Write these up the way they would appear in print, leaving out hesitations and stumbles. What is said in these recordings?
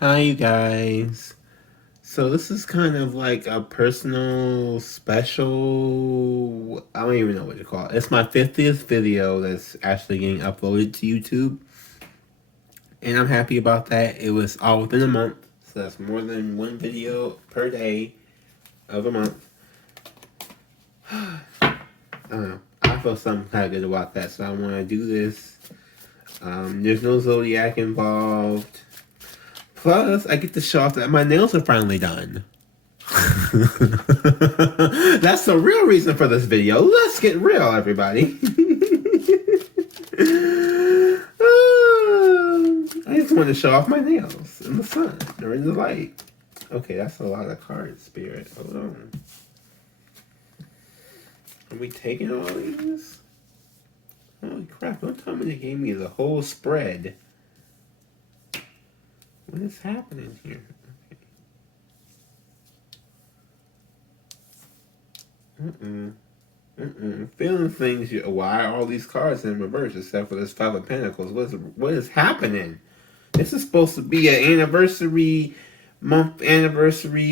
Hi, you guys. So this is kind of like a personal special. I don't even know what to call it. It's my 50th video that's actually getting uploaded to YouTube, and I'm happy about that. It was all within a month, so that's more than one video per day of a month. I don't know. I feel something kind of good about that, so I want to do this. There's no Zodiac involved. Plus, I get to show off that my nails are finally done. That's the real reason for this video. Let's get real, everybody. I just want to show off my nails in the sun or in the light. Okay, that's a lot of cards, Spirit. Hold on. Are we taking all these? Holy crap, don't tell me they gave me the whole spread. What is happening here? Feeling things. Why are all these cards in reverse except for this Five of Pentacles? What is happening? This is supposed to be an anniversary, month anniversary,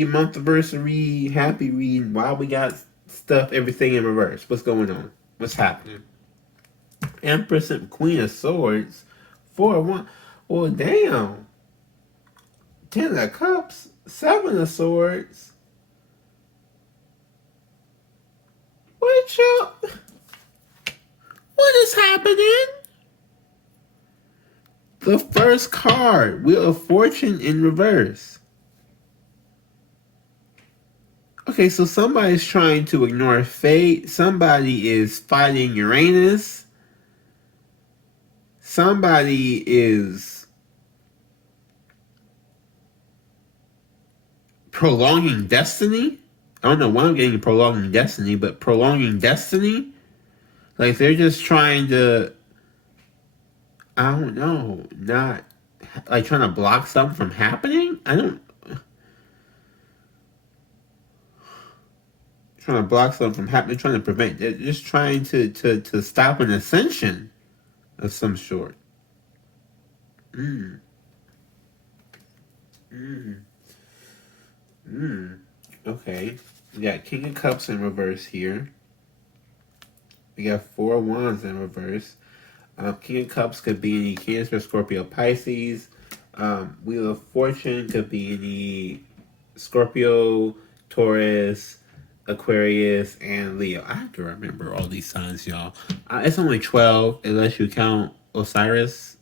happy reading. Why we got everything in reverse? What's going on? What's happening? Empress and Queen of Swords, 4-1. Well, damn. 10 of Cups, 7 of Swords. What is happening? The first card, Wheel of Fortune in reverse. Okay, so somebody's trying to ignore fate. Somebody is fighting Uranus. Somebody is prolonging destiny. I don't know why I'm getting prolonging destiny, but prolonging destiny. Like they're just trying to, I don't know, not like trying to block something from happening. Trying to block something from happening, trying to prevent. They're just trying to stop an ascension of some sort. Okay. We got King of Cups in reverse here. We got 4 of Wands in reverse. King of Cups could be any Cancer, Scorpio, Pisces. Wheel of Fortune could be any Scorpio, Taurus, Aquarius, and Leo. I have to remember all these signs, y'all. It's only 12 unless you count Osiris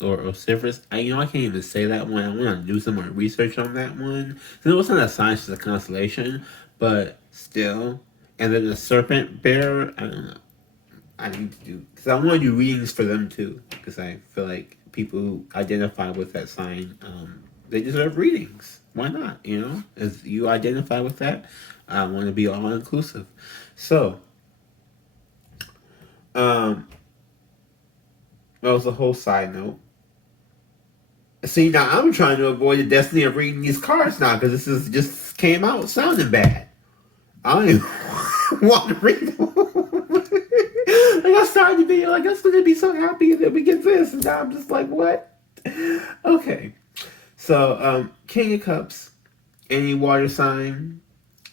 or Osiris. I can't even say that one. I want to do some more research on that one. So it's not a sign, it's just a constellation, but still. And then the Serpent Bearer, I don't know. I need to do, because I want to do readings for them too, because I feel like people who identify with that sign, they deserve readings. Why not? As you identify with that, I want to be all inclusive. So, that was a whole side note. See, now I'm trying to avoid the destiny of reading these cards now, because this is just came out sounding bad. I don't even want to read them. Like I started the video, like I was gonna be so happy that we get this, and now I'm just like, what? Okay, so King of Cups, any water sign,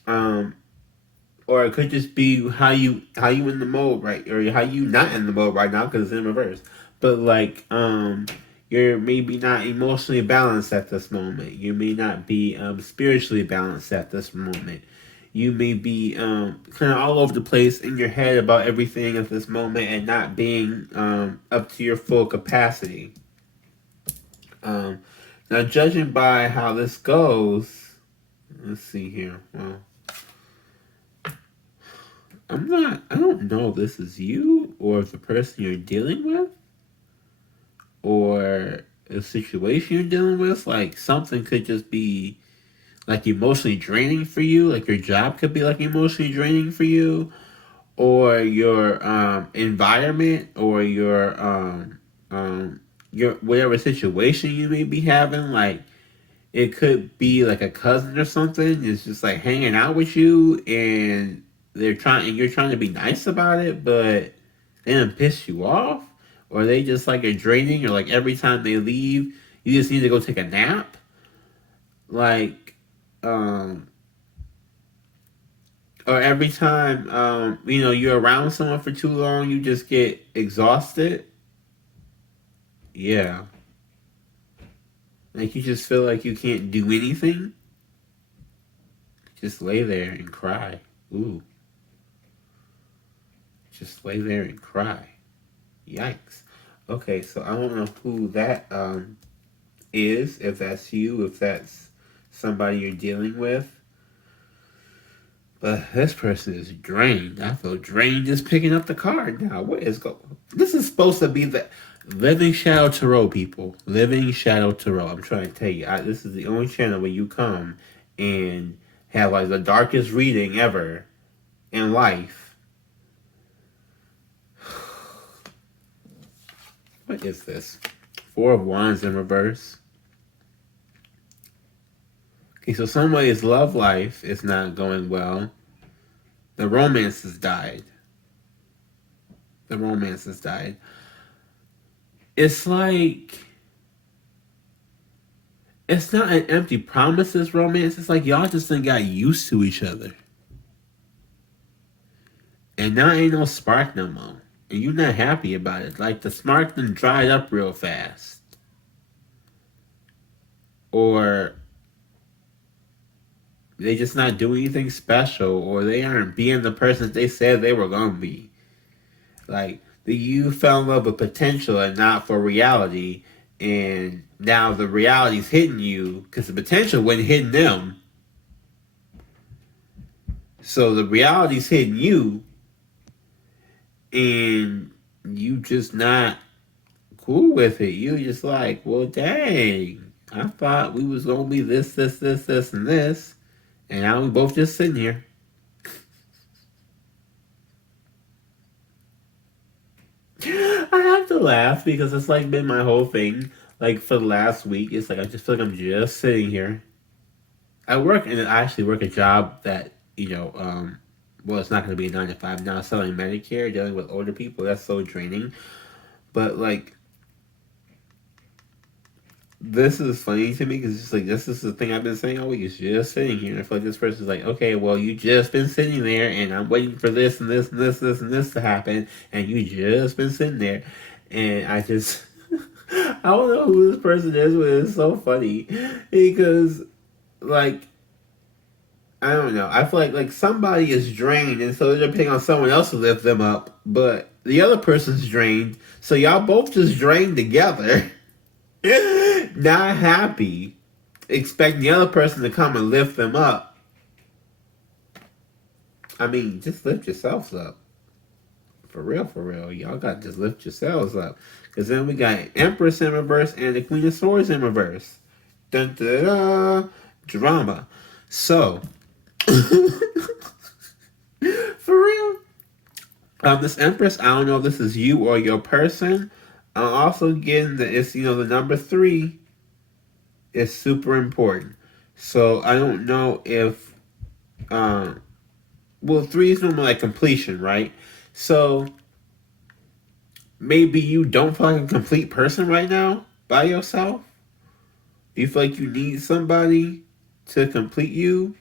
or it could just be how you in the mode, right, or how you not in the mode right now because it's in reverse. But like you're maybe not emotionally balanced at this moment. You may not be spiritually balanced at this moment. You may be kind of all over the place in your head about everything at this moment and not being up to your full capacity. Now, judging by how this goes, let's see here. Well, I don't know if this is you or if the person you're dealing with or a situation you're dealing with. Like, something could just be like emotionally draining for you, like your job could be like emotionally draining for you, or your environment, or your whatever situation you may be having. Like it could be like a cousin or something is just like hanging out with you, and you're trying to be nice about it, but they don't piss you off, or they just like are draining, or like every time they leave, you just need to go take a nap. Like, or every time, you're around someone for too long, you just get exhausted. Yeah. Like, you just feel like you can't do anything. Just lay there and cry. Ooh. Just lay there and cry. Yikes. Okay, so I don't know who that is, if that's you, if that's somebody you're dealing with. But this person is drained. I feel drained just picking up the card now. What is going? This is supposed to be the Living Shadow Tarot, people. Living Shadow Tarot. I'm trying to tell you, this is the only channel where you come and have like the darkest reading ever in life. What is this? Four of Wands in reverse. Okay, so somebody's love life is not going well. The romance has died. The romance has died. It's like, it's not an empty promises romance. It's like y'all just done got used to each other. And now ain't no spark no more. And you're not happy about it. Like the spark done dried up real fast. Or they just not doing anything special, or they aren't being the person they said they were gonna be. Like, you fell in love with potential and not for reality, and now the reality's hitting you because the potential wasn't hitting them. So the reality's hitting you, and you just not cool with it. You just like, well, dang, I thought we was gonna be this, and this. And now we both just sitting here. I have to laugh because it's like been my whole thing. Like for the last week, it's like I just feel like I'm just sitting here. I actually work a job that, well, it's not going to be a 9 to 5 now. Selling Medicare, dealing with older people, that's so draining. But like, this is funny to me because it's just like, this is the thing I've been saying all week. It's just sitting here. And I feel like this person's like, okay, well, you just been sitting there and I'm waiting for this and this and this to happen. And you just been sitting there. And I just, I don't know who this person is, but it's so funny. Because, like, I don't know. I feel like somebody is drained and so they're depending on someone else to lift them up. But the other person's drained. So y'all both just drained together. Not happy, expecting the other person to come and lift them up. I mean, just lift yourselves up. For real. Y'all got to just lift yourselves up. Because then we got Empress in reverse and the Queen of Swords in reverse. Dun da da. Drama. So, for real. This Empress, I don't know if this is you or your person. I'm also getting that it's, the number 3 is super important. So I don't know if, 3 is normally like completion, right? So maybe you don't feel like a complete person right now by yourself. You feel like you need somebody to complete you,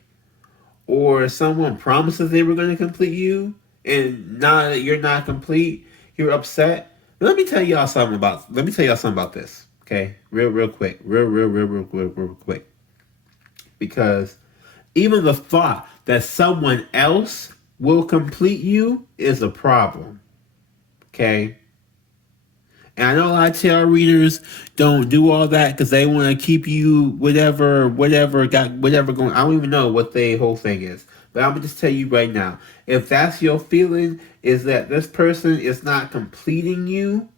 or someone promises they were going to complete you, and now that you're not complete, you're upset. Let me tell y'all something about this. Okay, real quick, real quick. Because even the thought that someone else will complete you is a problem. Okay, and I know a lot of tarot readers don't do all that because they want to keep you whatever going. I don't even know what the whole thing is. But I'm going to just tell you right now, if that's your feeling, is that this person is not completing you,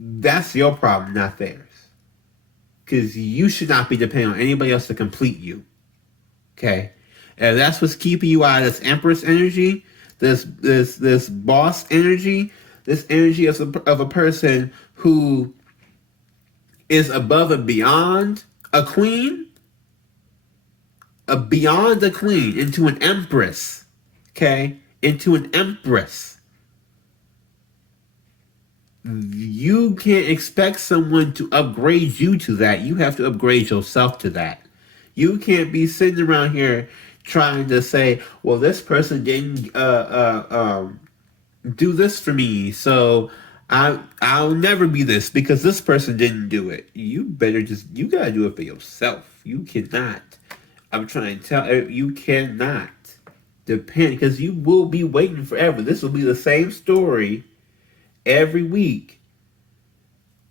that's your problem, not theirs. Because you should not be depending on anybody else to complete you. Okay? And that's what's keeping you out of this Empress energy, this boss energy, this energy of a person who is above and beyond a queen, beyond a queen, into an empress. Okay? Into an empress. you can't expect someone to upgrade you to that. You have to upgrade yourself to that. You can't be sitting around here trying to say, well, this person didn't do this for me, so I'll never be this because this person didn't do it. You better you gotta do it for yourself. You cannot. I'm trying to tell you cannot depend because you will be waiting forever. This will be the same story every week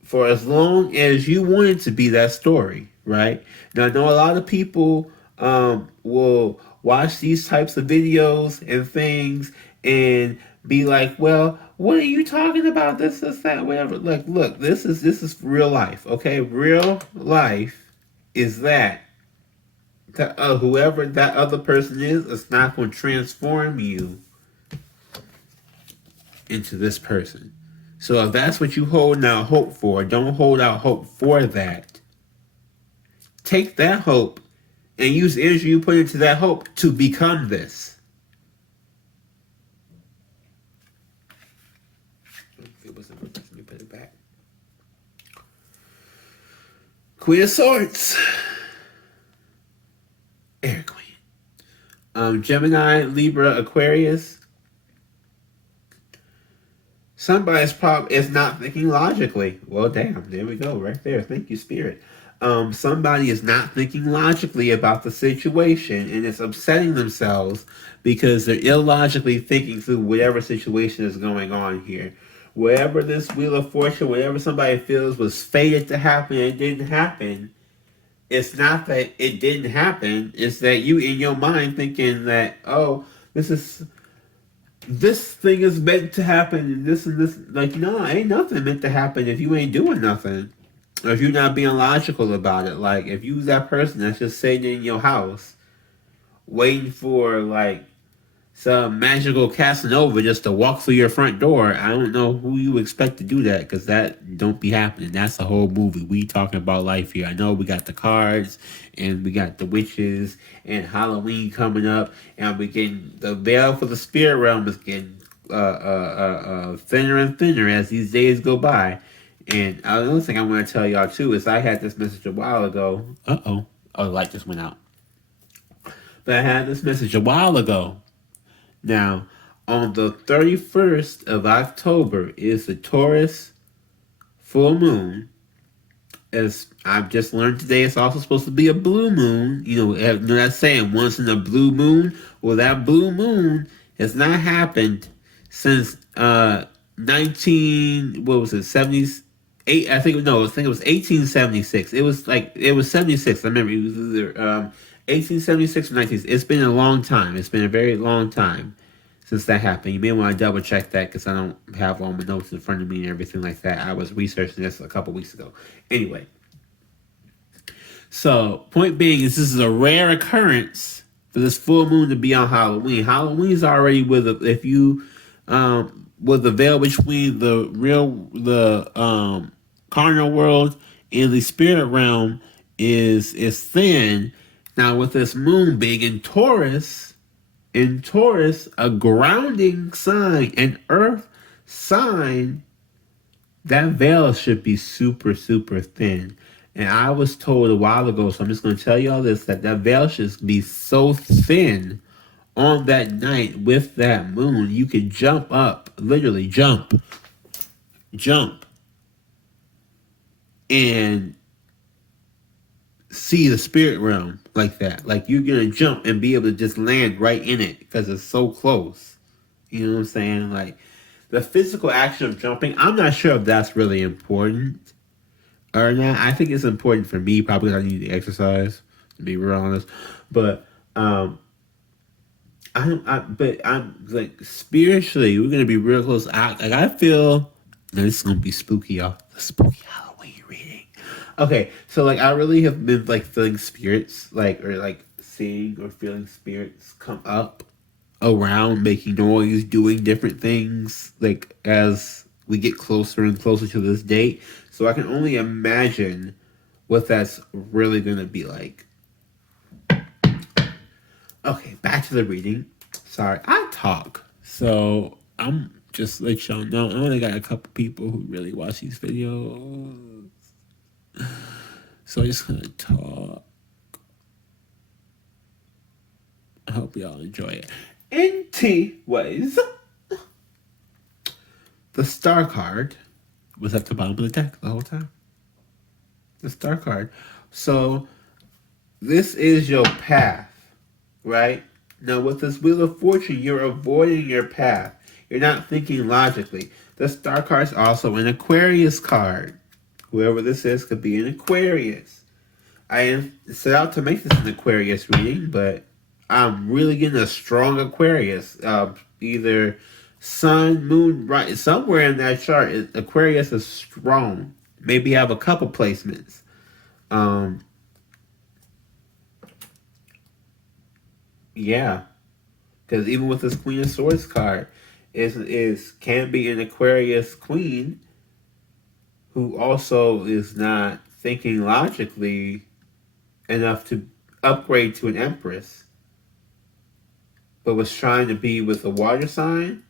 for as long as you want it to be that story, right? Now, I know a lot of people will watch these types of videos and things and be like, "Well, what are you talking about? This, that, whatever." Like, look, this is real life, okay? Real life is that whoever that other person is, it's not going to transform you into this person. So if that's what you hold out hope for, don't hold out hope for that. Take that hope and use the energy you put into that hope to become this. It wasn't let me put it back. Queen of Swords. Air Queen. Gemini, Libra, Aquarius. Somebody's problem is not thinking logically. Well, damn, there we go, right there. Thank you, Spirit. Somebody is not thinking logically about the situation and it's upsetting themselves because they're illogically thinking through whatever situation is going on here. Wherever this Wheel of Fortune, whatever somebody feels was fated to happen, it didn't happen. It's not that it didn't happen. It's that you in your mind thinking that, oh, this thing is meant to happen and this, like, no, ain't nothing meant to happen if you ain't doing nothing. Or if you're not being logical about it. Like, if you was that person that's just sitting in your house waiting for, like, some magical Casanova just to walk through your front door, I don't know who you expect to do that, because that don't be happening. That's the whole movie. We talking about life here. I know we got the cards, and we got the witches, and Halloween coming up, and we getting the veil for the spirit realm is getting thinner and thinner as these days go by. And another thing I want to tell y'all too is I had this message a while ago. Oh, the light just went out. But I had this message a while ago. Now, on the 31st of October is the Taurus full moon. As I've just learned today, it's also supposed to be a blue moon. You know that saying, once in a blue moon. Well, that blue moon has not happened since 70s. I think it was 1876. It was 76. I remember it was either 1876 or 19. It's been a long time. It's been a very long time since that happened. You may want to double check that because I don't have all my notes in front of me and everything like that. I was researching this a couple weeks ago. Anyway, so point being is this is a rare occurrence for this full moon to be on Halloween. Halloween is already with the veil between the carnal world and the spirit realm is thin. Now with this moon being in Taurus, a grounding sign, an earth sign, that veil should be super, super thin. And I was told a while ago, so I'm just going to tell you all this, that veil should be so thin on that night with that moon, you could jump up, literally jump, and see the spirit realm like that. Like, you're going to jump and be able to just land right in it because it's so close. You know what I'm saying? Like, the physical action of jumping, I'm not sure if that's really important or not. I think it's important for me, probably because I need to exercise, to be real honest. But, I'm like, spiritually, we're gonna be real close. I feel this is gonna be spooky, y'all. The spooky Halloween reading. Okay, so like I really have been like feeling spirits, or seeing or feeling spirits come up around, making noise, doing different things, like as we get closer and closer to this date. So I can only imagine what that's really gonna be like. Okay, back to the reading. Sorry, I talk. So I'm Just to let y'all know, I only got a couple people who really watch these videos. So I just gonna talk. I hope y'all enjoy it. Anyways, the star card was at the bottom of the deck the whole time. The star card. So this is your path, right? Now with this Wheel of Fortune, you're avoiding your path. You're not thinking logically. The star card is also an Aquarius card. Whoever this is could be an Aquarius. I set out to make this an Aquarius reading, but I'm really getting a strong Aquarius. Either Sun, Moon, right, somewhere in that chart, Aquarius is strong. Maybe have a couple placements. Yeah, because even with this Queen of Swords card, is can be an Aquarius queen who also is not thinking logically enough to upgrade to an Empress, but was trying to be with a water sign.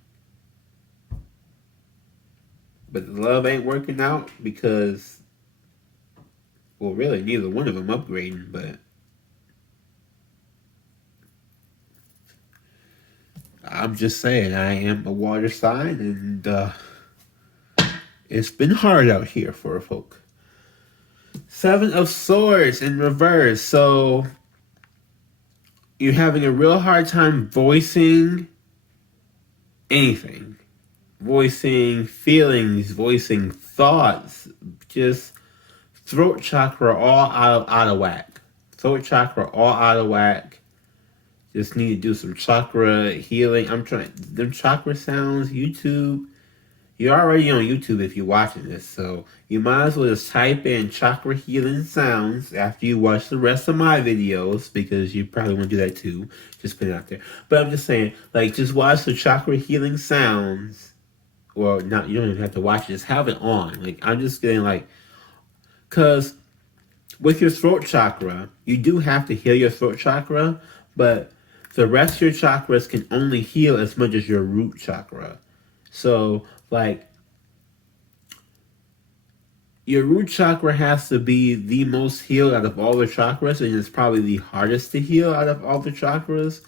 But the love ain't working out because, well, really, neither one of them upgrading, but I'm just saying, I am a water sign, and it's been hard out here for folk. Seven of Swords in reverse. So you're having a real hard time voicing anything. Voicing feelings, voicing thoughts. Just throat chakra all out of whack. Throat chakra all out of whack. Just need to do some chakra healing. I'm trying them chakra sounds, YouTube. You're already on YouTube if you're watching this, so you might as well just type in chakra healing sounds after you watch the rest of my videos, because you probably want to do that too. Just put it out there. But I'm just saying, like, just watch the chakra healing sounds. Or not, you don't even have to watch it, just have it on. Like, I'm just getting like, because with your throat chakra, you do have to heal your throat chakra, but the rest of your chakras can only heal as much as your root chakra. So, like, your root chakra has to be the most healed out of all the chakras, and it's probably the hardest to heal out of all the chakras,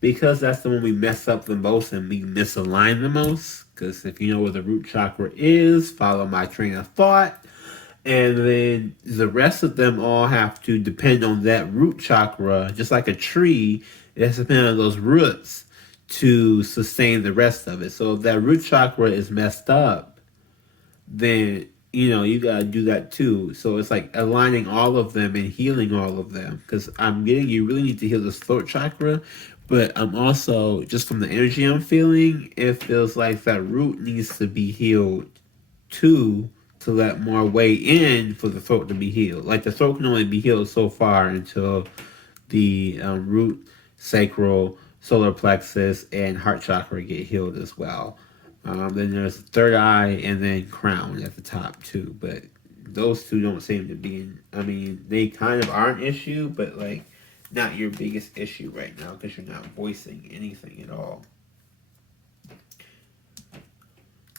because that's the one we mess up the most and we misalign the most. Because if you know where the root chakra is, follow my train of thought. And then the rest of them all have to depend on that root chakra, just like a tree. It has to depend on those roots to sustain the rest of it. So if that root chakra is messed up, then, you know, you got to do that too. So it's like aligning all of them and healing all of them. Because I'm getting, you really need to heal this throat chakra. But I'm also, just from the energy I'm feeling, it feels like that root needs to be healed too, to let more way in for the throat to be healed. Like, the throat can only be healed so far until the root, sacral, solar plexus, and heart chakra get healed as well. Then there's the third eye and then crown at the top too. But those two don't seem to be, I mean, they kind of are an issue, but like not your biggest issue right now because you're not voicing anything at all.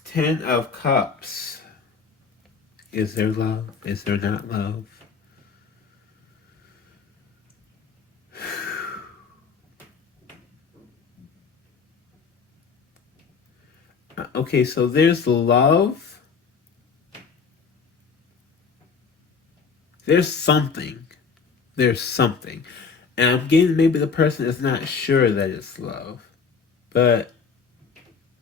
10 of Cups. Is there love? Is there not love? Okay, so there's love. There's something. There's something. And I'm getting maybe the person is not sure that it's love. But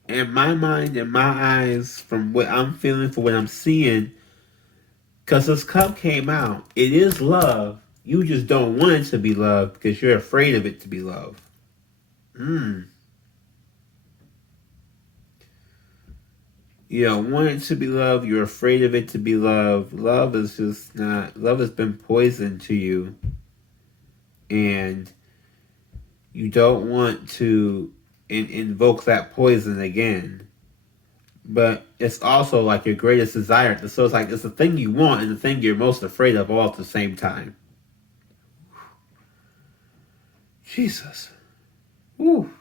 in my mind, in my eyes, from what I'm feeling, for what I'm seeing, because this cup came out, it is love. You just don't want it to be love because you're afraid of it to be love. You don't want it to be love. You're afraid of it to be love. Love is just not. Love has been poisoned to you. And you don't want to invoke that poison again. But it's also like your greatest desire. So it's like it's the thing you want and the thing you're most afraid of all at the same time. Jesus. Woo.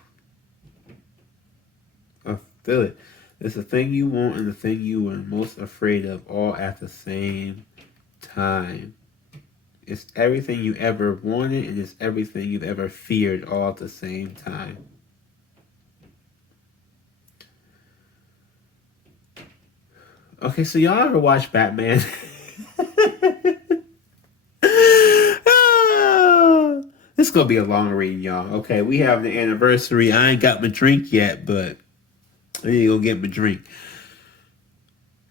I feel it. It's the thing you want and the thing you are most afraid of all at the same time. It's everything you ever wanted and it's everything you've ever feared all at the same time. Okay, so y'all ever watch Batman? This is gonna be a long reading, y'all. Okay, we have the anniversary. I ain't got my drink yet, but I need to go get my drink.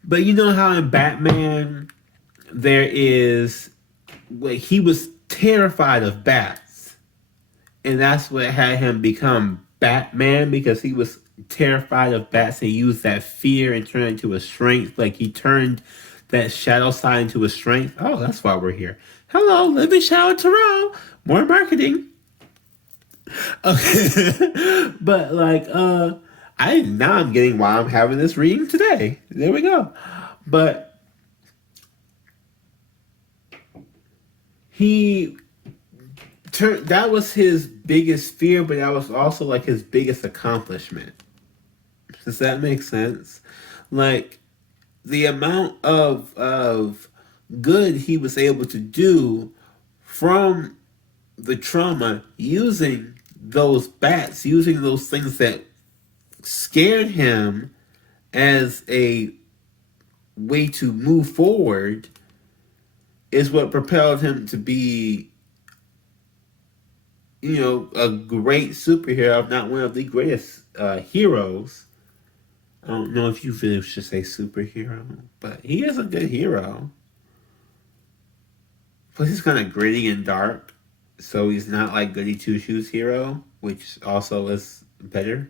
But you know how in Batman there is, like, he was terrified of bats, and that's what had him become Batman, because he was terrified of bats and used that fear and turned it into a strength. Like, he turned that shadow side into a strength. Oh, that's why we're here. Hello, Living Shadow Tarot. More marketing. Okay. But like, I'm getting why I'm having this reading today. There we go. But that was his biggest fear, but that was also like his biggest accomplishment. Does that make sense? Like, the amount of good he was able to do from the trauma, using those bats, using those things that scared him as a way to move forward, is what propelled him to be, you know, a great superhero, if not one of the greatest heroes. I don't know if you really should say superhero, but he is a good hero. Plus, he's kind of gritty and dark, so he's not like Goody Two Shoes hero, which also is better.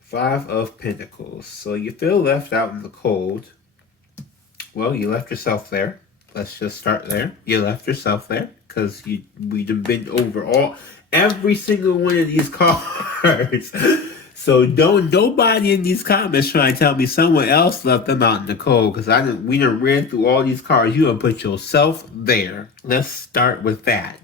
5 of Pentacles. So you feel left out in the cold. Well, you left yourself there. Let's just start there. You left yourself there because we've been over every single one of these cards. So don't nobody in these comments try to tell me someone else left them out in the cold, because we done read through all these cards. You done put yourself there. Let's start with that.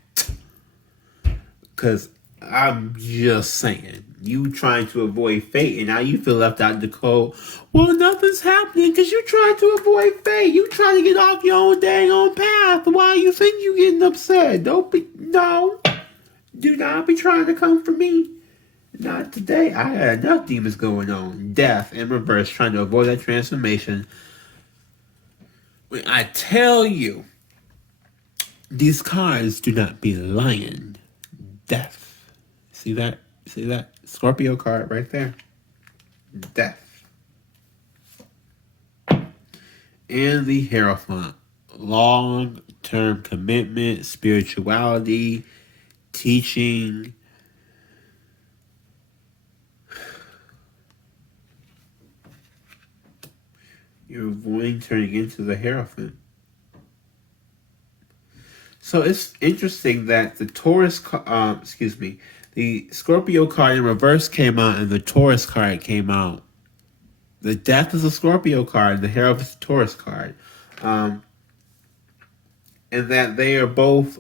Because I'm just saying, you trying to avoid fate and now you feel left out in the cold. Well, nothing's happening because you trying to avoid fate. You trying to get off your own dang on path. Why you think you getting upset? Do not be trying to come for me. Not today. I had enough demons going on. Death in reverse, trying to avoid that transformation. When I tell you, these cards do not be lying. Death. See that? See that? Scorpio card right there. Death. And the Hierophant. Long-term commitment, spirituality, teaching. You're avoiding turning into the Hierophant. So it's interesting that the the Scorpio card in reverse came out and the Taurus card came out. The Death is a Scorpio card and the Hierophant is a Taurus card. And that they are both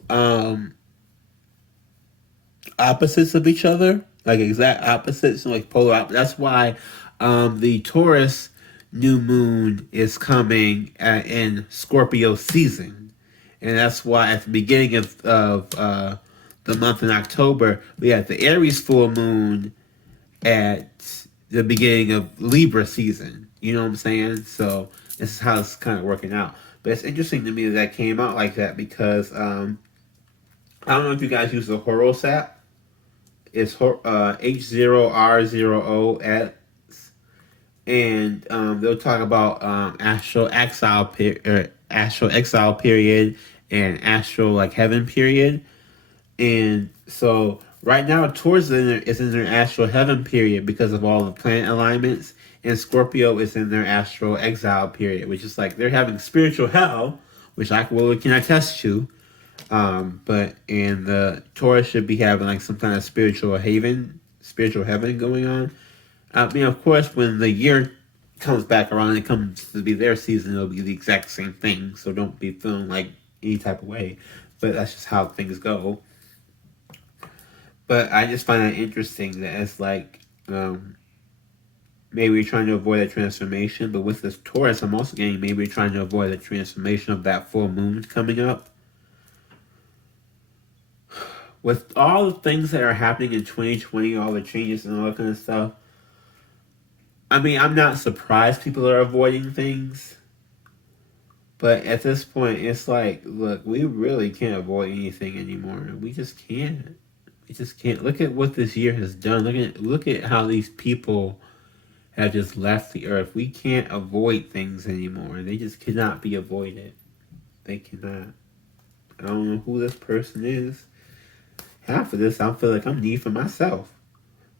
opposites of each other, like exact opposites, like polar opposites. That's why the Taurus new moon is coming in Scorpio season, and that's why at the beginning of the month in October we had the Aries full moon at the beginning of Libra season. You know what I'm saying? So this is how it's kind of working out. But it's interesting to me that came out like that because I don't know if you guys use the horoscope. It's H0R0O. And they'll talk about astral exile period and astral like heaven period. And so right now Taurus is in their astral heaven period because of all the planet alignments, and Scorpio is in their astral exile period, which is like they're having spiritual hell, which I can attest to. But the Taurus should be having like some kind of spiritual heaven going on. I mean, of course, when the year comes back around and it comes to be their season, it'll be the exact same thing. So don't be feeling like any type of way. But that's just how things go. But I just find it interesting that it's like maybe you're trying to avoid a transformation. But with this Taurus, I'm also getting maybe you're trying to avoid the transformation of that full moon coming up. With all the things that are happening in 2020, all the changes and all that kind of stuff, I mean, I'm not surprised people are avoiding things. But at this point, it's like, look, we really can't avoid anything anymore. We just can't. We just can't. Look at what this year has done. Look at how these people have just left the earth. We can't avoid things anymore. They just cannot be avoided. They cannot. I don't know who this person is. Half of this, I feel like I'm need for myself.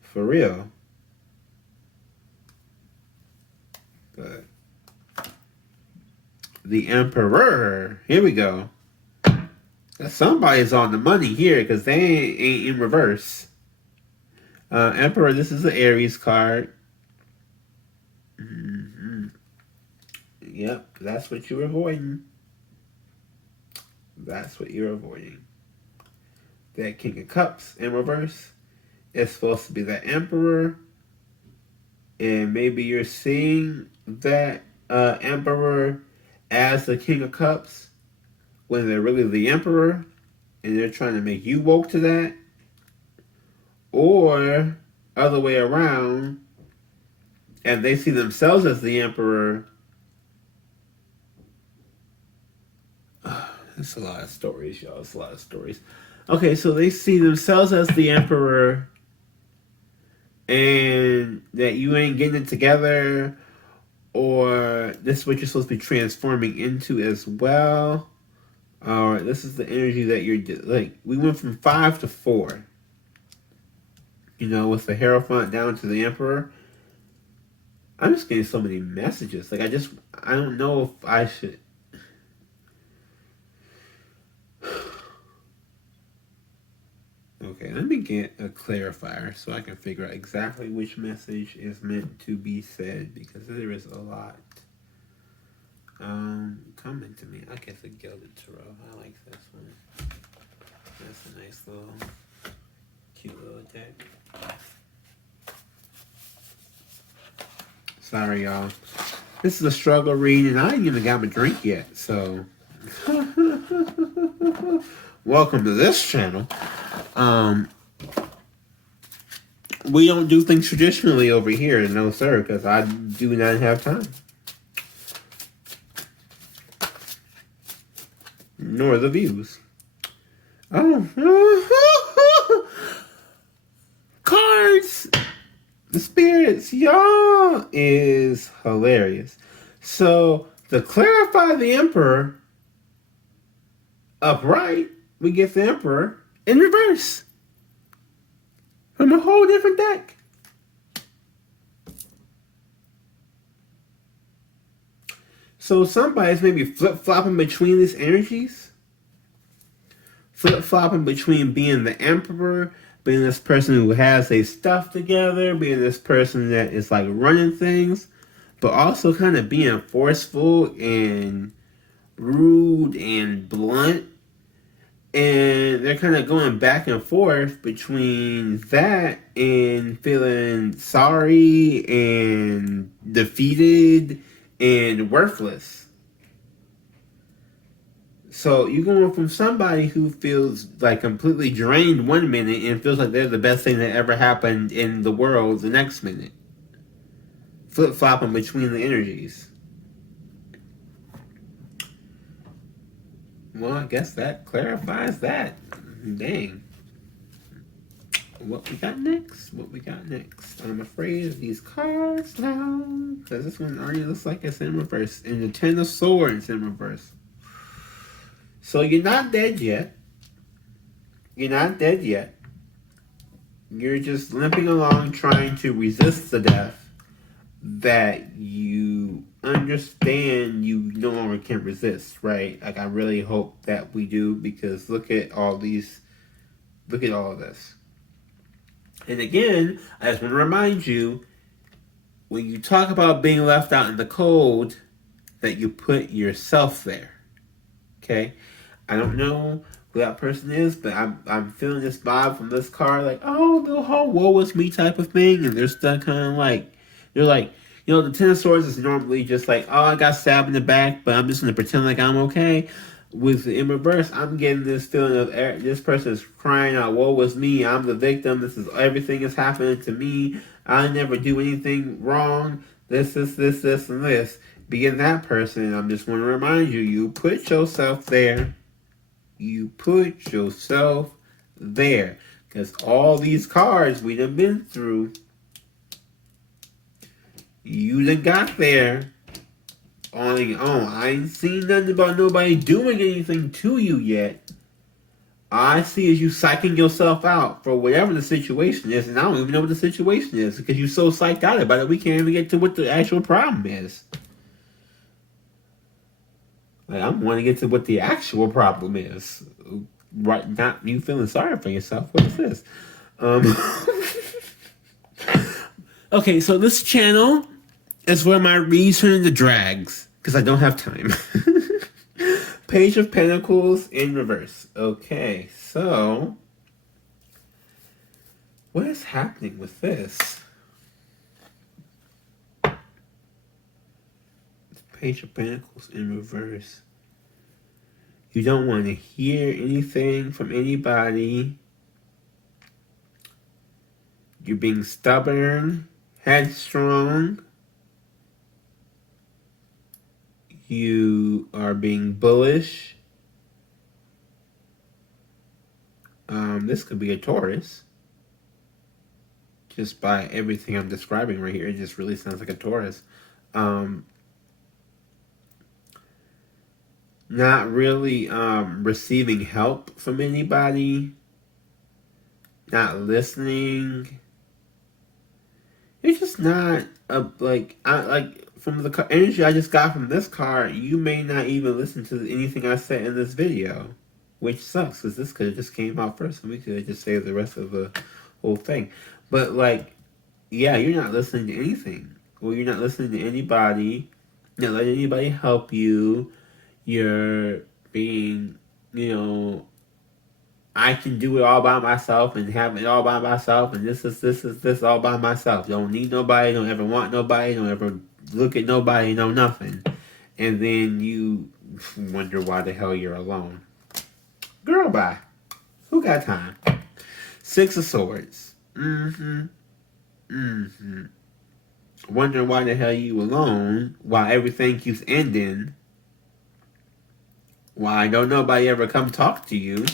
For real. But the Emperor. Here we go. Somebody's on the money here because they ain't in reverse. Emperor, this is the Aries card. Mm-hmm. Yep, that's what you're avoiding. That's what you're avoiding. That King of Cups in reverse is supposed to be the Emperor. And maybe you're seeing that Emperor as the King of Cups when they're really the Emperor and they're trying to make you woke to that. Or other way around, and they see themselves as the Emperor. It's a lot of stories, y'all. It's a lot of stories. Okay, so they see themselves as the Emperor and that you ain't getting it together, or this is what you're supposed to be transforming into as well. Or this is the energy that you're like. We went from 5 to 4. You know, with the Hierophant down to the Emperor. I'm just getting so many messages. Like, I don't know if I should. Okay, let me get a clarifier so I can figure out exactly which message is meant to be said, because there is a lot. Coming to me. I guess a Gilded Tarot. I like this one. That's a nice little, cute little deck. Sorry, y'all. This is a struggle read, and I ain't even got my drink yet, so. Welcome to this channel. We don't do things traditionally over here, no sir, because I do not have time. Nor the views. Oh. Cards! The spirits, y'all, is hilarious. So, to clarify the Emperor, upright, we get the Emperor in reverse. From a whole different deck. So somebody's maybe flip-flopping between these energies. Flip-flopping between being the Emperor, being this person who has their stuff together, being this person that is like running things, but also kind of being forceful and rude and blunt. And they're kind of going back and forth between that and feeling sorry and defeated and worthless. So you're going from somebody who feels like completely drained one minute and feels like they're the best thing that ever happened in the world the next minute. Flip-flopping between the energies. Well, I guess that clarifies that. Dang. What we got next? I'm afraid of these cards now. Because this one already looks like it's in reverse. And the Ten of Swords in reverse. So you're not dead yet. You're just limping along trying to resist the death that you understand you no longer can resist, right? Like, I really hope that we do, because look at all of this. And again, I just want to remind you, when you talk about being left out in the cold, that you put yourself there. Okay? I don't know who that person is, but I'm feeling this vibe from this card, like, oh, the whole woe is me type of thing, and they're still kind of like, You're like, you know, the Ten of Swords is normally just like, oh, I got stabbed in the back, but I'm just going to pretend like I'm okay. With in reverse, I'm getting this feeling of this person is crying out, woe was me, I'm the victim, this is everything is happening to me, I never do anything wrong, this, and this. Being that person, I'm just want to remind you, you put yourself there. You put yourself there. Because all these cards we done been through, you done got there on your own. I ain't seen nothing about nobody doing anything to you yet. I see is you psyching yourself out for whatever the situation is, and I don't even know what the situation is because you're so psyched out about it. We can't even get to what the actual problem is. Like, I'm wanting to get to what the actual problem is. Right, not you feeling sorry for yourself. What is this? Okay, so this channel is where my reads turn into drags because I don't have time. Page of Pentacles in reverse. Okay, so what is happening with this? Page of Pentacles in reverse. You don't want to hear anything from anybody. You're being stubborn, headstrong. You are being bullish. This could be a Taurus. Just by everything I'm describing right here, it just really sounds like a Taurus. Not really receiving help from anybody. Not listening. You're just not from the energy I just got from this card, you may not even listen to anything I said in this video, which sucks because this could have just came out first and we could have just saved the rest of the whole thing. But yeah, you're not listening to anything, or you're not listening to anybody. You're not letting anybody help you. You're being, I can do it all by myself and have it all by myself, and this all by myself. Don't need nobody, don't ever want nobody, don't ever look at nobody, no nothing. And then you wonder why the hell you're alone. Girl, bye. Who got time? Six of Swords. Wondering why the hell you alone while everything keeps ending. Why don't nobody ever come talk to you?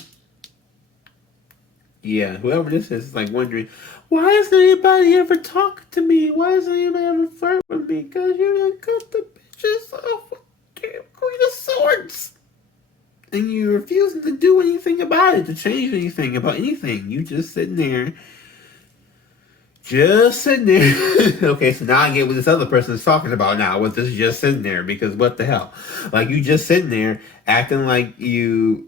Yeah, whoever this is like wondering, why doesn't anybody ever talk to me? Why doesn't anybody ever flirt with me? Because you done cut the bitches off with Queen of Swords. And you're refusing to do anything about it, to change anything about anything. You just sitting there. Just sitting there. Okay, so now I get what this other person is talking about now, with this just sitting there, because what the hell? Like, you just sitting there acting like you,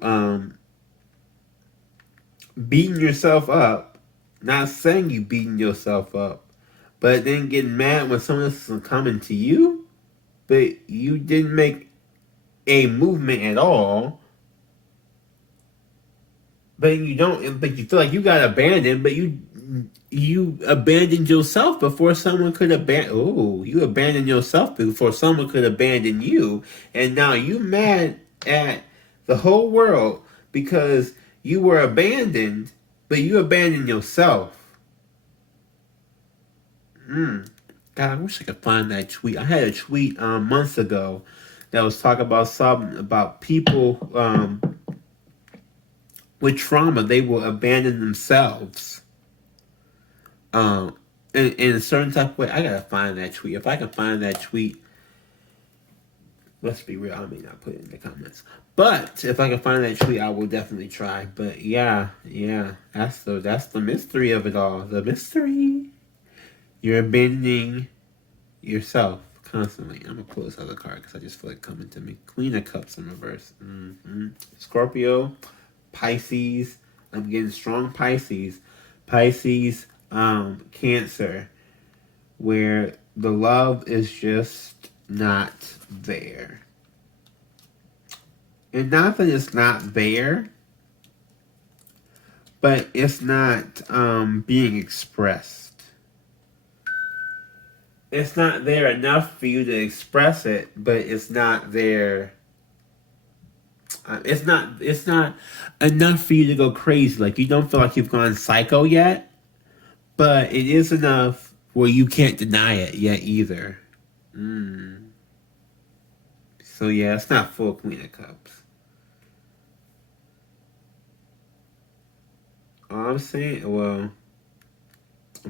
beating yourself up, not saying you beating yourself up, but then getting mad when someone else is coming to you, but you didn't make a movement at all, but you feel like you got abandoned, but you abandoned yourself before someone could you abandoned yourself before someone could abandon you, and now you mad at the whole world because you were abandoned, but you abandoned yourself. God, I wish I could find that tweet. I had a tweet months ago that was talking about something about people with trauma. They will abandon themselves in a certain type of way. I gotta find that tweet. If I can find that tweet, let's be real, I may not put it in the comments. But if I can find that tweet, I will definitely try. But yeah, that's the mystery of it all. The mystery. You're abandoning yourself constantly. I'm gonna pull this other card because I just feel it coming to me. Queen of Cups in reverse. Scorpio, Pisces. I'm getting strong Pisces. Pisces, Cancer, where the love is just not there. And not that it's not there, but it's not being expressed. it's not there enough for you to express it, but it's not there. It's not enough for you to go crazy. Like, you don't feel like you've gone psycho yet, but it is enough where you can't deny it yet either. So yeah, it's not full Queen of Cups. All I'm saying, well,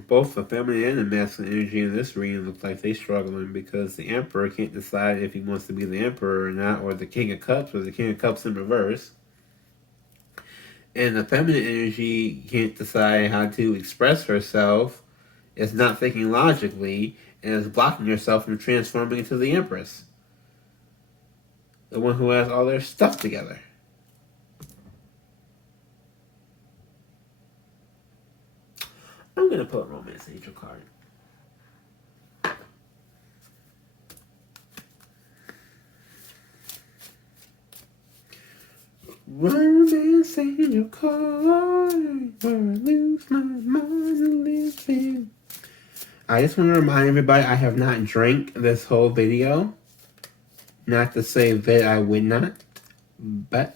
both the feminine and the masculine energy in this reading look like they're struggling, because the Emperor can't decide if he wants to be the Emperor or not, or the King of Cups, or the King of Cups in reverse. And the feminine energy can't decide how to express herself, is not thinking logically, and is blocking herself from transforming into the Empress. The one who has all their stuff together. I'm going to put Romance Angel card. Romance Angel card. Where I lose my mind living. I just want to remind everybody, I have not drank this whole video. Not to say that I would not, but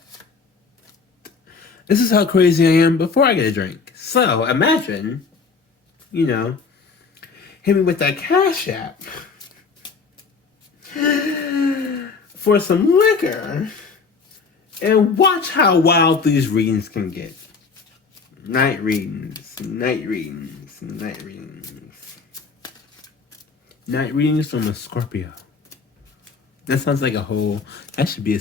this is how crazy I am before I get a drink. So imagine, hit me with that Cash App for some liquor, and watch how wild these readings can get. Night readings from a Scorpio. That sounds like that should be a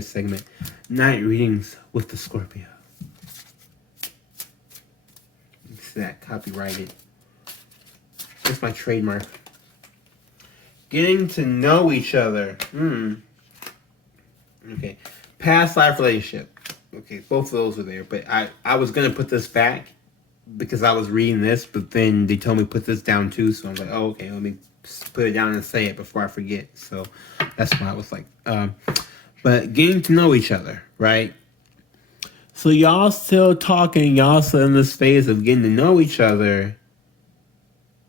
segment. Night readings with the Scorpio. See that, copyrighted. That's my trademark. Getting to know each other. Okay. Past life relationship. Okay, both of those were there. But I was going to put this back because I was reading this, but then they told me put this down too. So I was like, oh, okay, let me put it down and say it before I forget. So that's why I was like, but getting to know each other, right? So y'all still talking, y'all still in this phase of getting to know each other,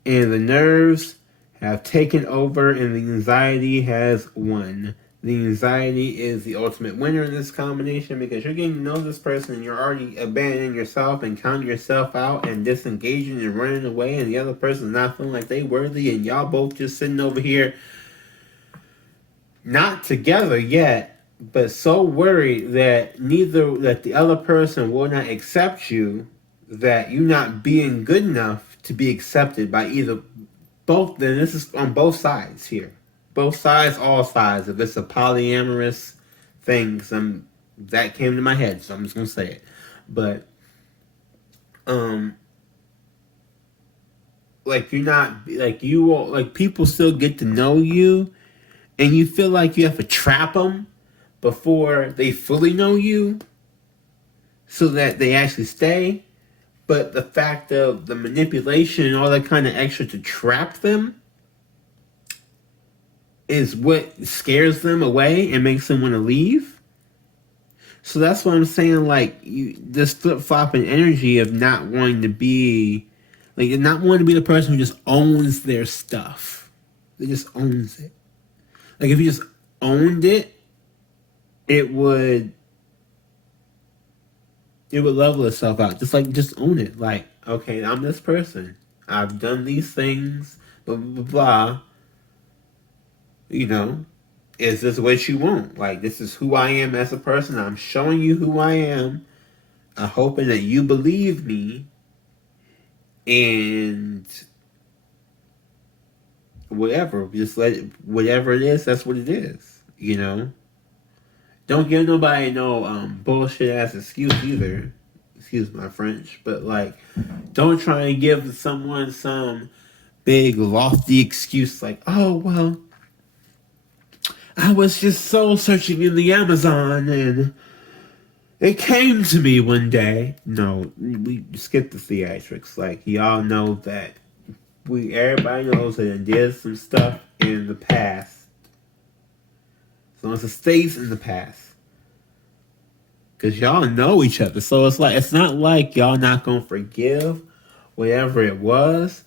and the nerves have taken over and the anxiety has won. The anxiety is the ultimate winner in this combination, because you're getting to know this person and you're already abandoning yourself and counting yourself out and disengaging and running away, and the other person's not feeling like they worthy, and y'all both just sitting over here not together yet, but so worried that the other person will not accept you, that you're not being good enough to be accepted by both. Then this is on both sides here. Both sides, all sides. If it's a polyamorous thing, that came to my head, so I'm just gonna say it. But people still get to know you, and you feel like you have to trap them before they fully know you, so that they actually stay. But the fact of the manipulation and all that kind of extra to trap them is what scares them away and makes them want to leave. So that's what I'm saying, like, this flip-flopping energy of not wanting to be the person who just owns their stuff. They just owns it. Like, if you just owned it, it would level itself out. Just own it. Like, okay, I'm this person. I've done these things, blah, blah, blah, blah. Is this what you want? Like, this is who I am as a person. I'm showing you who I am. I'm hoping that you believe me. And whatever. Just whatever it is, that's what it is. Don't give nobody no bullshit ass excuse either. Excuse my French, but don't try and give someone some big lofty excuse like, oh well, I was just soul searching in the Amazon and it came to me one day. No, we skip the theatrics. Like, y'all know that everybody knows that it did some stuff in the past. So it stays in the past. Because y'all know each other. So it's not like y'all not going to forgive whatever it was,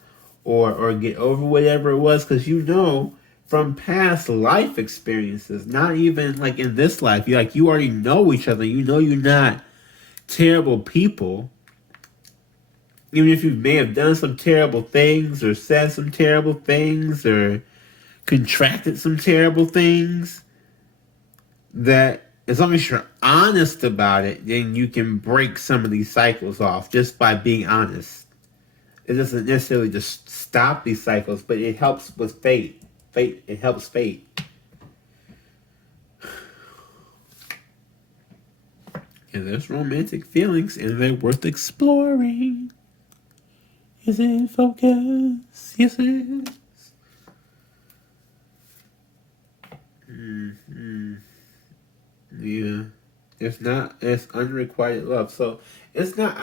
or get over whatever it was, because you know from past life experiences, not even like in this life, you already know each other. You know you're not terrible people. Even if you may have done some terrible things or said some terrible things or contracted some terrible things, that as long as you're honest about it, then you can break some of these cycles off just by being honest. It doesn't necessarily just stop these cycles, but it helps with fate. It helps fate. And there's romantic feelings, and they're worth exploring. Is it in focus? Yes, it is. Yeah. It's unrequited love. So it's not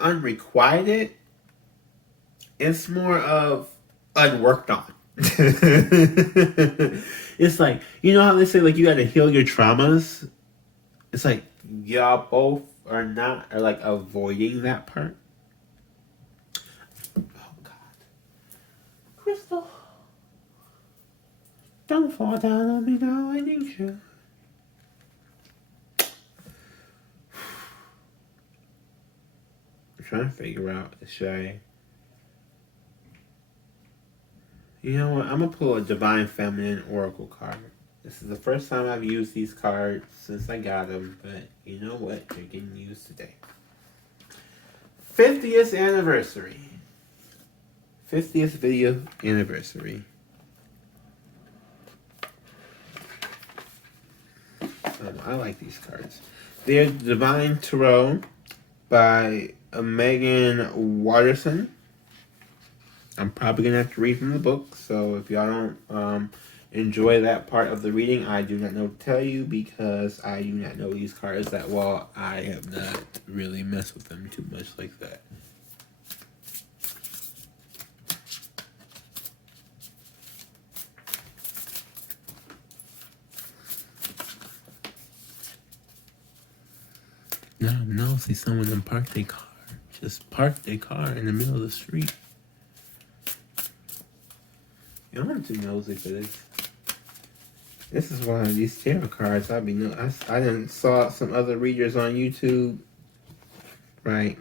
unrequited. It's more of unworked on. It's like, you know how they say like you gotta heal your traumas? It's like y'all both are like avoiding that part. Oh God. Crystal. Don't fall down on me now, I need you. I'm trying to figure out, you know what? I'm going to pull a Divine Feminine Oracle card. This is the first time I've used these cards since I got them, but you know what? They're getting used today. 50th anniversary. 50th video anniversary. I like these cards. They're Divine Tarot by Megan Watterson. I'm probably going to have to read from the book, so if y'all don't enjoy that part of the reading, I do not know to tell you, because I do not know these cards that well. I have not really messed with them too much like that. No, see someone them park their car. Just park their car in the middle of the street. You know, I'm too nosy for this. This is why these tarot cards, I done saw some other readers on YouTube. Right.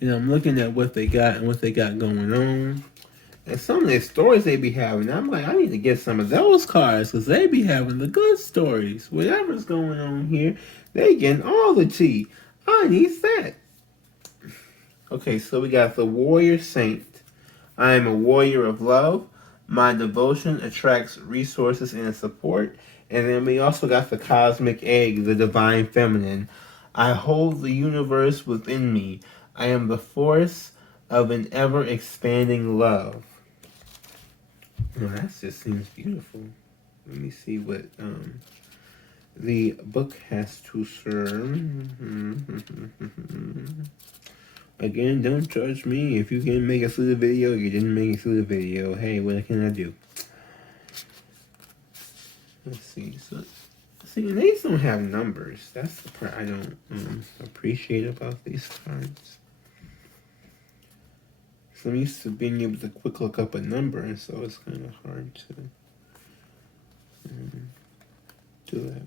You know, I'm looking at what they got and what they got going on. And some of the stories they be having, I'm like, I need to get some of those cards, because they be having the good stories. Whatever's going on here, they getting all the tea. I need that. Okay, so we got the Warrior Saint. I am a warrior of love. My devotion attracts resources and support. And then we also got the Cosmic Egg, the Divine Feminine. I hold the universe within me. I am the force of an ever-expanding love. Oh, that just seems beautiful. Let me see what the book has to serve. Again, don't judge me. If you didn't make it through the video, you didn't make it through the video. Hey, what can I do? Let's see. So, these don't have numbers. That's the part I don't appreciate about these cards. So I'm used to being able to quick look up a number, and so it's kind of hard to do that.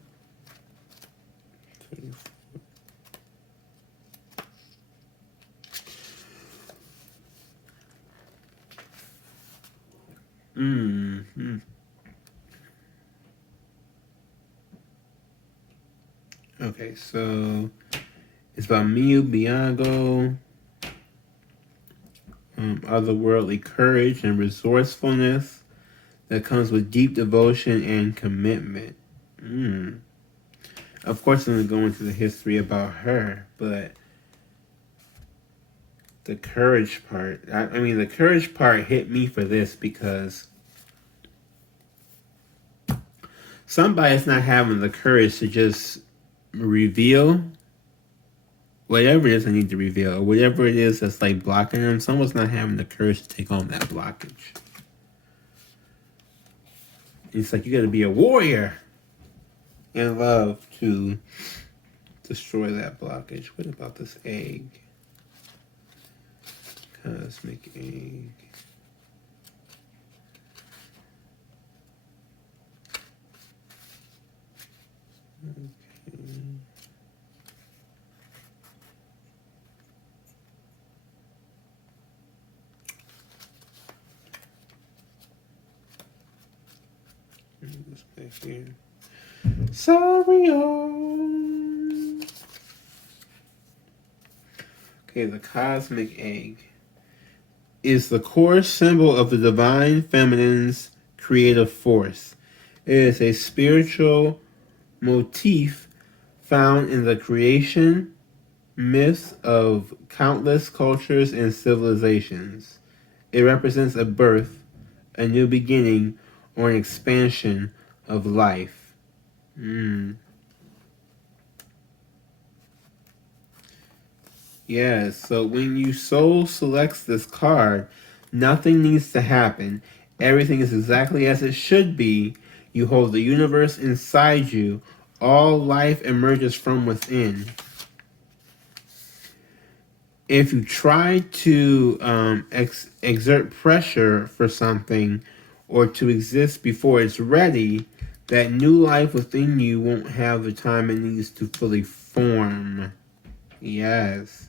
34. Okay, so it's about Miu Biago, otherworldly courage and resourcefulness that comes with deep devotion and commitment. Of course, I'm going to go into the history about her, but the courage part, the courage part hit me for this, because somebody's not having the courage to just reveal whatever it is I need to reveal, or whatever it is that's like blocking them. Someone's not having the courage to take on that blockage. It's like you got to be a warrior in love to destroy that blockage. What about this egg? Cosmic egg. Back here. Sorry. Okay, the cosmic egg is the core symbol of the divine feminine's creative force. It is a spiritual motif found in the creation myths of countless cultures and civilizations. It represents a birth, a new beginning, or an expansion of life. Yes, so when you soul selects this card, nothing needs to happen. Everything is exactly as it should be. You hold the universe inside you. All life emerges from within. If you try to exert pressure for something or to exist before it's ready, that new life within you won't have the time it needs to fully form. Yes.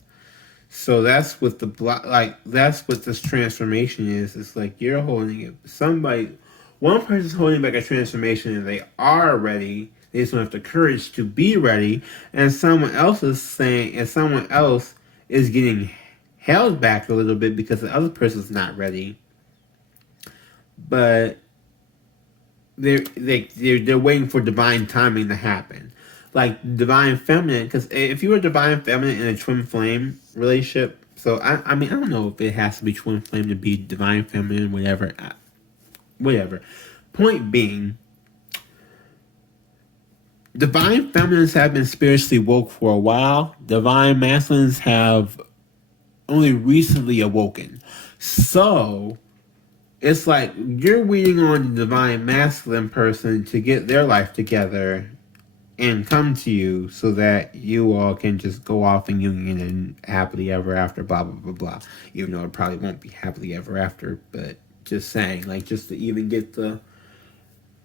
So that's what that's what this transformation is. It's like you're holding it. One person's holding back a transformation and they are ready. They just don't have the courage to be ready. And someone else is getting held back a little bit because the other person's not ready. But they're waiting for divine timing to happen. Like divine feminine, because if you were divine feminine in a twin flame relationship, so I mean I don't know if it has to be twin flame to be divine feminine, whatever. Point being, divine feminines have been spiritually woke for a while. Divine masculines have only recently awoken. So it's like you're waiting on the divine masculine person to get their life together and come to you so that you all can just go off in union and happily ever after, blah, blah, blah, blah. Even though it probably won't be happily ever after, but just saying, like, just to even get the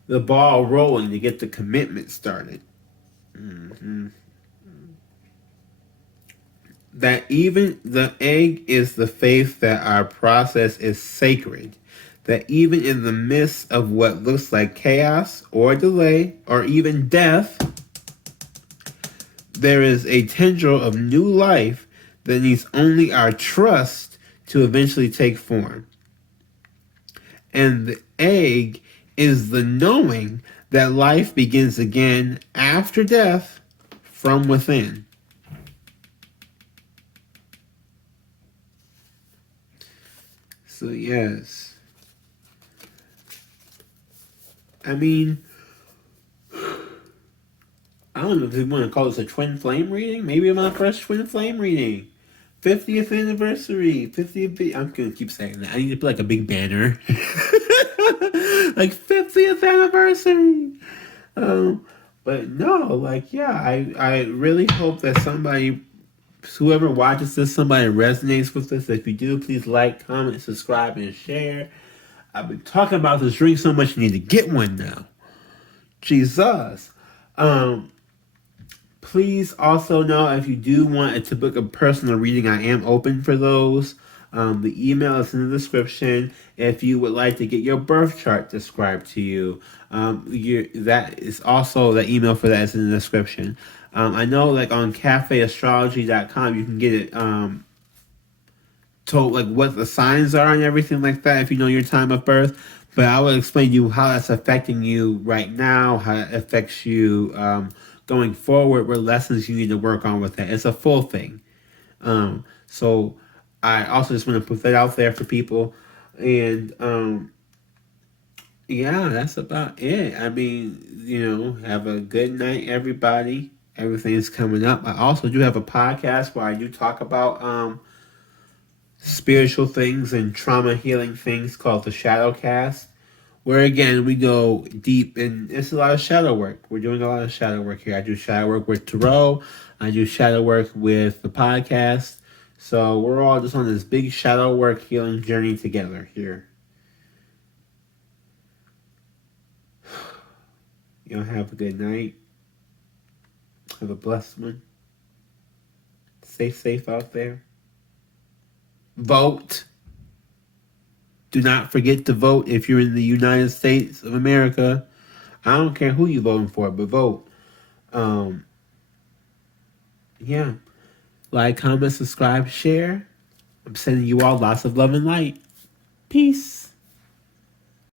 ball rolling, to get the commitment started. That even the egg is the faith that our process is sacred. That even in the midst of what looks like chaos or delay or even death, there is a tendril of new life that needs only our trust to eventually take form. And the egg is the knowing that life begins again after death from within. So yes. I mean, I don't know if you want to call this a twin flame reading. Maybe my first twin flame reading. 50th anniversary. 50th. I'm going to keep saying that. I need to put like a big banner. Like 50th anniversary. But no, like, yeah, I really hope that whoever watches this, somebody resonates with this. If you do, please like, comment, subscribe, and share. I've been talking about this drink so much, you need to get one now. Jesus. Please also know if you do want to book a personal reading, I am open for those. The email is in the description. If you would like to get your birth chart described to you, that is also the email for that is in the description. I know, like on cafeastrology.com, you can get it told like what the signs are and everything like that if you know your time of birth. But I will explain to you how that's affecting you right now, how it affects you going forward, what lessons you need to work on with that. It's a full thing. So I also just want to put that out there for people. And yeah, that's about it. I mean, have a good night, everybody. Everything's coming up. I also do have a podcast where I do talk about spiritual things and trauma healing things called the Shadowcast, where again we go deep and it's a lot of shadow work. We're doing a lot of shadow work here. I do shadow work with tarot. I do shadow work with the podcast. So we're all just on this big shadow work healing journey together here. Y'all have a good night. Have a blessed one. Stay safe out there. Vote. Do not forget to vote if you're in the United States of America. I don't care who you're voting for, but vote. Yeah. Like, comment, subscribe, share. I'm sending you all lots of love and light. Peace.